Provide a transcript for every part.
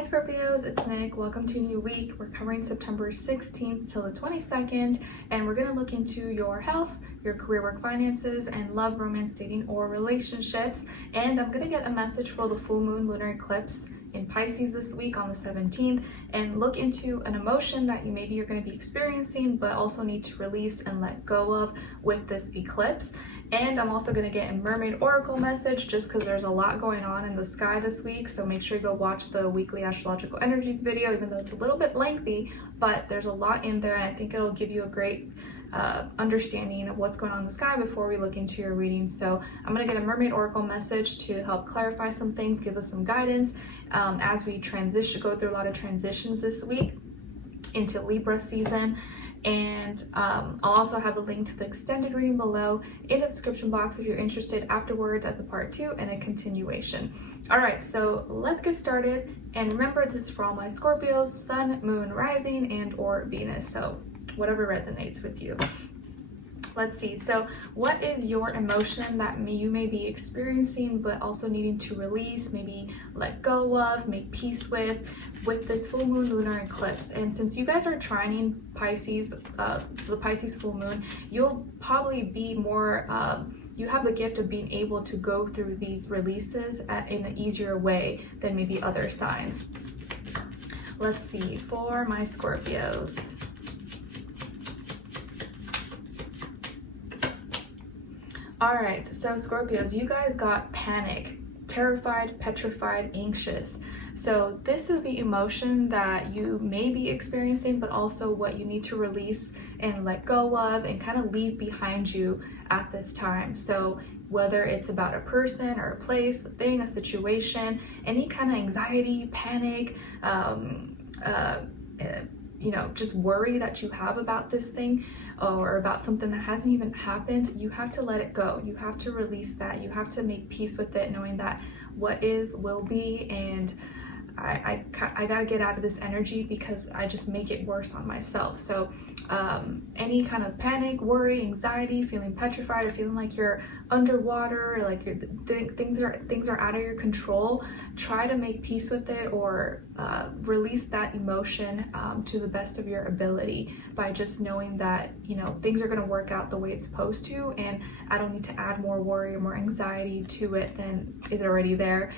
Hi Scorpios, it's Nick. Welcome to a new week. We're covering September 16th till the 22nd, and we're going to look into your health, your career, work, finances, and love, romance, dating, or relationships. And I'm going to get a message for the full moon lunar eclipse in Pisces this week on the 17th, and look into an emotion that you're going to be experiencing but also need to release and let go of with this eclipse. And I'm also going to get a mermaid oracle message just because there's a lot going on in the sky this week, so make sure you go watch the weekly astrological energies video, even though it's a little bit lengthy, but there's a lot in there and I think it'll give you a great understanding of what's going on in the sky before we look into your reading. So I'm going to get a mermaid oracle message to help clarify some things, give us some guidance as we go through a lot of transitions this week into Libra season. And I'll also have a link to the extended reading below in the description box if you're interested afterwards as a part 2 and a continuation. All right, so let's get started. And remember, this is for all my Scorpios, Sun, Moon, Rising, and or Venus. So whatever resonates with you. Let's see. So what is your emotion that you may be experiencing but also needing to release, maybe let go of, make peace with this full moon lunar eclipse? And since you guys are trining Pisces, the Pisces full moon, you'll probably be more you have the gift of being able to go through these releases in an easier way than maybe other signs. Let's see, for my Scorpios. All right, so Scorpios, you guys got panic, terrified, petrified, anxious. So this is the emotion that you may be experiencing, but also what you need to release and let go of and kind of leave behind you at this time. So whether it's about a person or a place, a thing, a situation, any kind of anxiety, panic, just worry that you have about this thing or about something that hasn't even happened, you have to let it go. You have to release that. You have to make peace with it, knowing that what is will be, and I gotta get out of this energy because I just make it worse on myself. So any kind of panic, worry, anxiety, feeling petrified, or feeling like you're underwater, or like things are out of your control, try to make peace with it or release that emotion to the best of your ability by just knowing that things are going to work out the way it's supposed to, and I don't need to add more worry or more anxiety to it than is already there.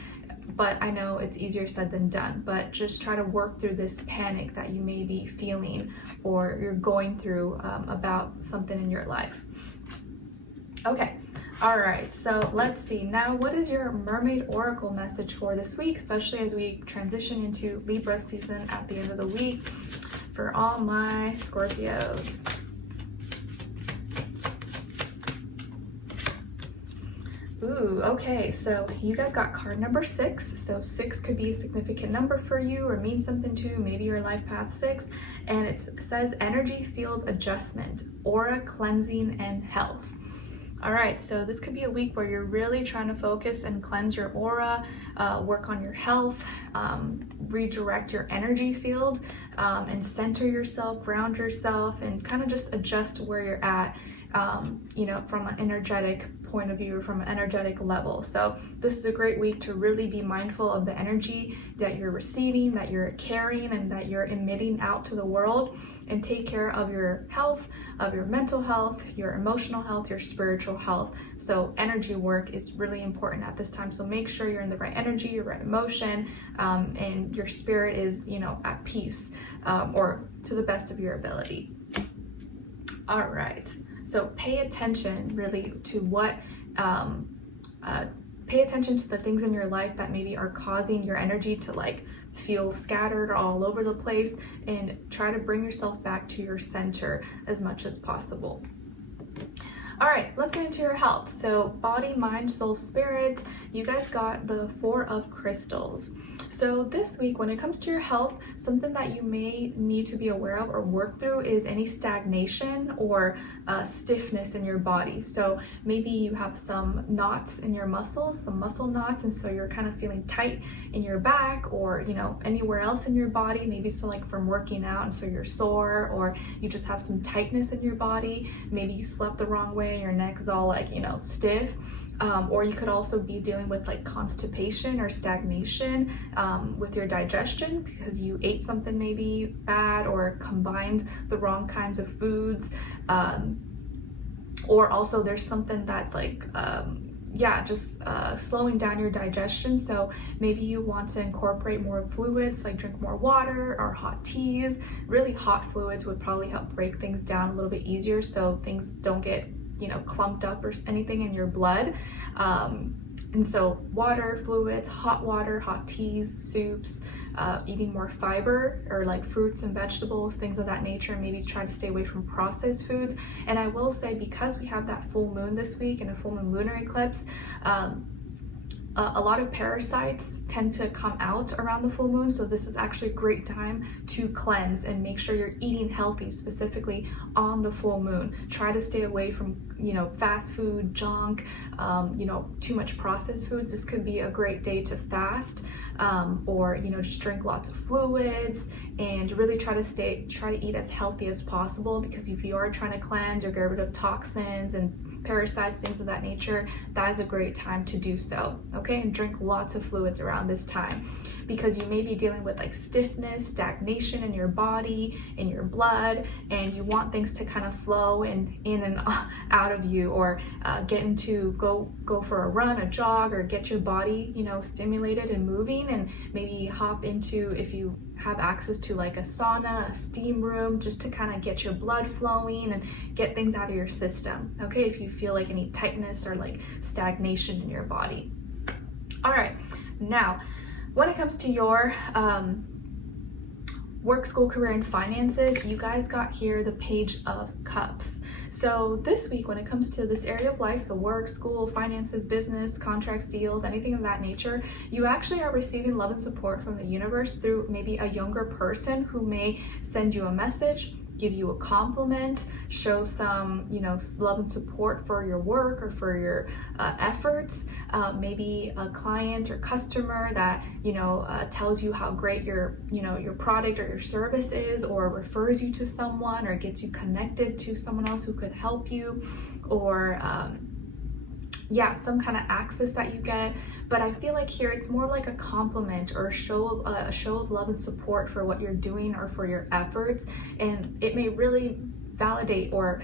But I know it's easier said than done, but just try to work through this panic that you may be feeling or you're going through about something in your life. Okay, all right, so let's see. Now, what is your mermaid oracle message for this week, especially as we transition into Libra season at the end of the week for all my Scorpios? Ooh, okay, so you guys got card number 6. So 6 could be a significant number for you or mean something to you, maybe your life path 6. And it says energy field adjustment, aura cleansing, and health. All right, so this could be a week where you're really trying to focus and cleanse your aura, work on your health, redirect your energy field, and center yourself, ground yourself, and kind of just adjust where you're at, from an energetic point of view, from an energetic level. So this is a great week to really be mindful of the energy that you're receiving, that you're carrying, and that you're emitting out to the world, and take care of your health, of your mental health, your emotional health, your spiritual health. So energy work is really important at this time. So make sure you're in the right energy, your right emotion, and your spirit is, at peace, or to the best of your ability. All right. So pay attention really to pay attention to the things in your life that maybe are causing your energy to feel scattered or all over the place, and try to bring yourself back to your center as much as possible. All right, let's get into your health. So body, mind, soul, spirit, you guys got the 4 of crystals. So this week, when it comes to your health, something that you may need to be aware of or work through is any stagnation or stiffness in your body. So maybe you have some knots in your muscles, some muscle knots, and so you're kind of feeling tight in your back or, anywhere else in your body, maybe so from working out, and so you're sore, or you just have some tightness in your body. Maybe you slept the wrong way, your neck is all stiff. Or you could also be dealing with like constipation or stagnation with your digestion because you ate something maybe bad or combined the wrong kinds of foods. Or also there's something that's like, slowing down your digestion. So maybe you want to incorporate more fluids, like drink more water or hot teas. Really hot fluids would probably help break things down a little bit easier so things don't get, clumped up or anything in your blood. And so water, fluids, hot teas, soups, eating more fiber or like fruits and vegetables, things of that nature. Maybe try to stay away from processed foods. And I will say, because we have that full moon this week and a full moon lunar eclipse, a lot of parasites tend to come out around the full moon. So this is actually a great time to cleanse and make sure you're eating healthy, specifically on the full moon. Try to stay away from, fast food, junk, too much processed foods. This could be a great day to fast, or, just drink lots of fluids and really try to eat as healthy as possible, because if you are trying to cleanse or get rid of toxins and parasites, things of that nature, that is a great time to do so. Okay, and drink lots of fluids around this time, because you may be dealing with like stiffness, stagnation in your body, in your blood, and you want things to kind of flow in and out of you, or go for a run, a jog, or get your body stimulated and moving, and maybe hop into, if you have access to like a sauna, a steam room, just to kind of get your blood flowing and get things out of your system. Okay, if you feel like any tightness or like stagnation in your body. All right, now when it comes to your work, school, career, and finances, you guys got here the Page of Cups. So this week, when it comes to this area of life, so work, school, finances, business, contracts, deals, anything of that nature, you actually are receiving love and support from the universe through maybe a younger person who may send you a message, give you a compliment, show some, love and support for your work or for your efforts. Maybe a client or customer that, tells you how great your product or your service is, or refers you to someone, or gets you connected to someone else who could help you, or some kind of access that you get. But I feel like here it's more like a compliment or a show of love and support for what you're doing or for your efforts, and it may really validate or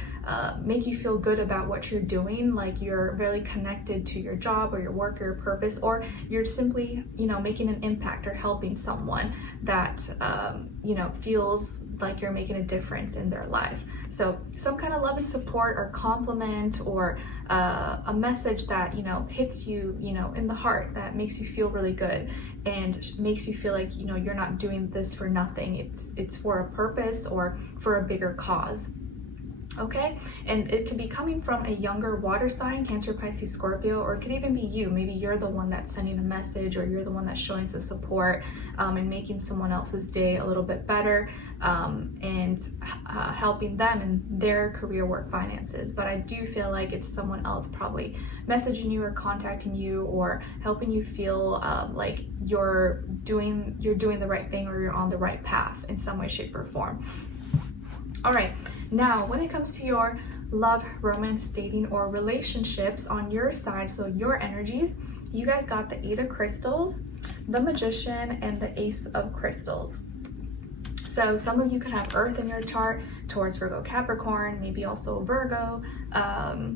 make you feel good about what you're doing, like you're really connected to your job or your work or your purpose, or you're simply making an impact or helping someone that feels like you're making a difference in their life. So some kind of love and support or compliment, or a message that hits you in the heart, that makes you feel really good and makes you feel like you're not doing this for nothing. It's for a purpose or for a bigger cause. Okay, and it could be coming from a younger water sign, Cancer, Pisces, Scorpio, or it could even be you. Maybe you're the one that's sending a message, or you're the one that's showing the support and making someone else's day a little bit better, and helping them in their career, work, finances. But I do feel like it's someone else probably messaging you or contacting you or helping you feel like you're doing the right thing, or you're on the right path in some way, shape, or form. All right, now when it comes to your love, romance, dating, or relationships on your side, so your energies, you guys got the 8 of Crystals, the Magician, and the Ace of Crystals. So some of you could have Earth in your chart, Taurus, Virgo, Capricorn, maybe also Virgo,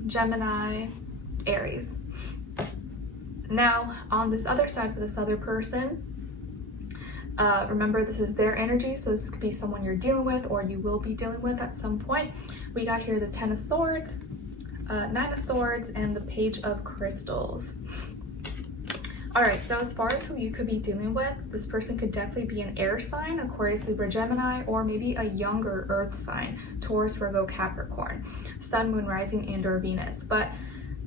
Gemini, Aries. Now on this other side, for this other person, remember, this is their energy, so this could be someone you're dealing with or you will be dealing with at some point. We got here the 10 of Swords, 9 of Swords, and the Page of Crystals. All right, so as far as who you could be dealing with, this person could definitely be an air sign, Aquarius, Libra, Gemini, or maybe a younger earth sign, Taurus, Virgo, Capricorn, Sun, Moon, Rising, and or Venus. But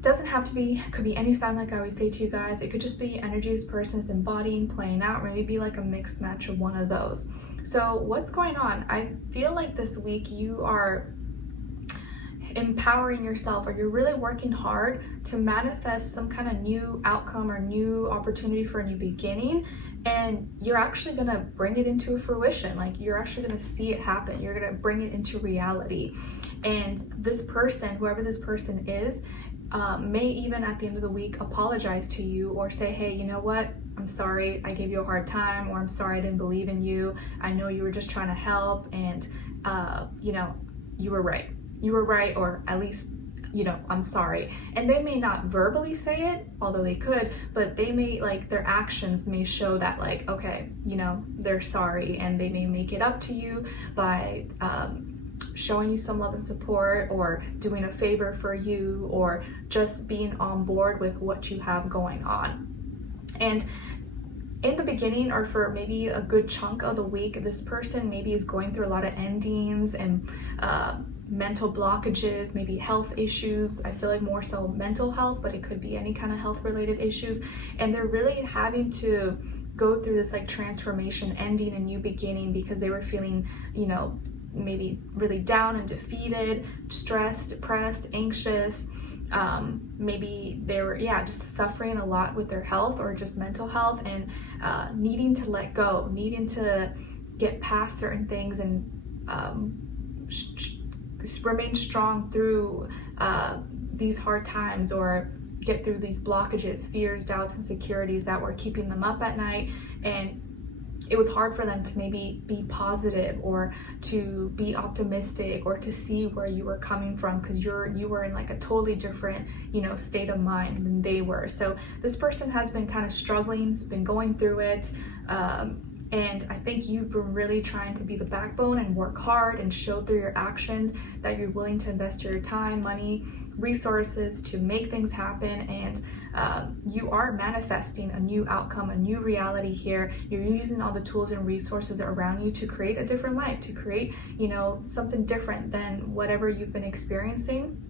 doesn't have to be, could be any sign, like I always say to you guys. It could just be energy this person is embodying, playing out, or maybe like a mixed match of one of those. So what's going on? I feel like this week you are empowering yourself, or you're really working hard to manifest some kind of new outcome or new opportunity for a new beginning, and you're actually going to bring it into fruition. Like you're actually going to see it happen. You're going to bring it into reality. And this person, whoever this person is, may even at the end of the week apologize to you or say, hey, you know what? I'm sorry I gave you a hard time, or I'm sorry I didn't believe in you. I know you were just trying to help, and you know, you were right. You were right, or at least, you know, I'm sorry. And they may not verbally say it, although they could, but they may, like, their actions may show that, like, okay, you know, they're sorry, and they may make it up to you by showing you some love and support, or doing a favor for you, or just being on board with what you have going on. And in the beginning, or for maybe a good chunk of the week, this person maybe is going through a lot of endings and mental blockages, maybe health issues. I feel like more so mental health, but it could be any kind of health related issues. And they're really having to go through this like transformation, ending a new beginning, because they were feeling, you know, maybe really down and defeated, stressed, depressed, anxious. Maybe they were, just suffering a lot with their health or just mental health, and needing to let go, needing to get past certain things, and remain strong through these hard times, or get through these blockages, fears, doubts, insecurities that were keeping them up at night. And it was hard for them to maybe be positive, or to be optimistic, or to see where you were coming from, because you were in like a totally different, you know, state of mind than they were. So this person has been kind of struggling, has been going through it, and I think you've been really trying to be the backbone and work hard and show through your actions that you're willing to invest your time, money, resources to make things happen. And you are manifesting a new outcome, a new reality here. You're using all the tools and resources around you to create a different life, to create, you know, something different than whatever you've been experiencing,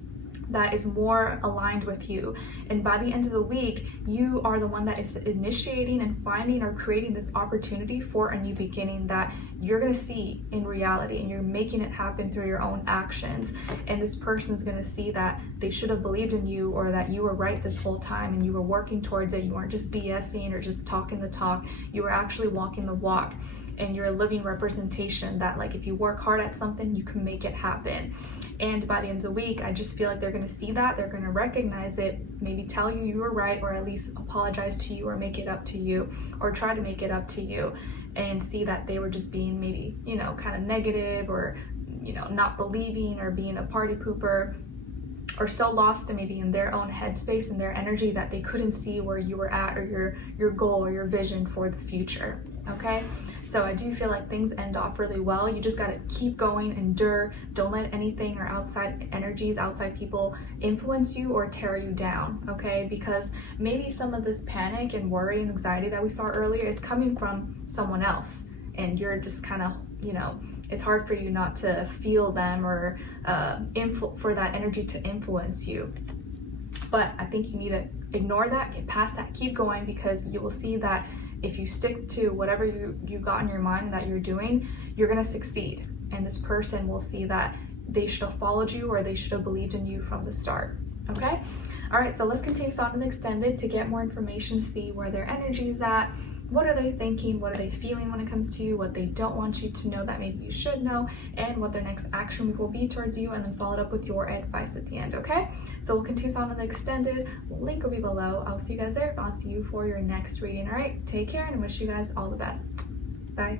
that is more aligned with you. And by the end of the week, you are the one that is initiating and finding or creating this opportunity for a new beginning that you're going to see in reality, and you're making it happen through your own actions. And this person's going to see that they should have believed in you, or that you were right this whole time and you were working towards it. You weren't just BSing or just talking the talk. You were actually walking the walk. And you're a living representation that, like, if you work hard at something, you can make it happen. And by the end of the week, I just feel like they're going to see that, they're going to recognize it, maybe tell you you were right, or at least apologize to you, or make it up to you, or try to make it up to you, and see that they were just being maybe, you know, kind of negative, or, you know, not believing, or being a party pooper, or so lost in maybe in their own headspace and their energy that they couldn't see where you were at, or your goal or your vision for the future. Okay, so I do feel like things end off really well. You just got to keep going, endure. Don't let anything or outside energies, outside people influence you or tear you down, okay? Because maybe some of this panic and worry and anxiety that we saw earlier is coming from someone else, and you're just kind of, you know, it's hard for you not to feel them, or for that energy to influence you. But I think you need to ignore that, get past that, keep going, because you will see that if you stick to whatever you got in your mind that you're doing, you're going to succeed. And this person will see that they should have followed you, or they should have believed in you from the start. Okay? All right, so let's continue on to the extended to get more information, see where their energy is at. What are they thinking? What are they feeling when it comes to you? What they don't want you to know that maybe you should know, and what their next action will be towards you, and then follow it up with your advice at the end, okay? So we'll continue on to the extended. Link will be below. I'll see you guys there. I'll see you for your next reading, all right? Take care, and wish you guys all the best.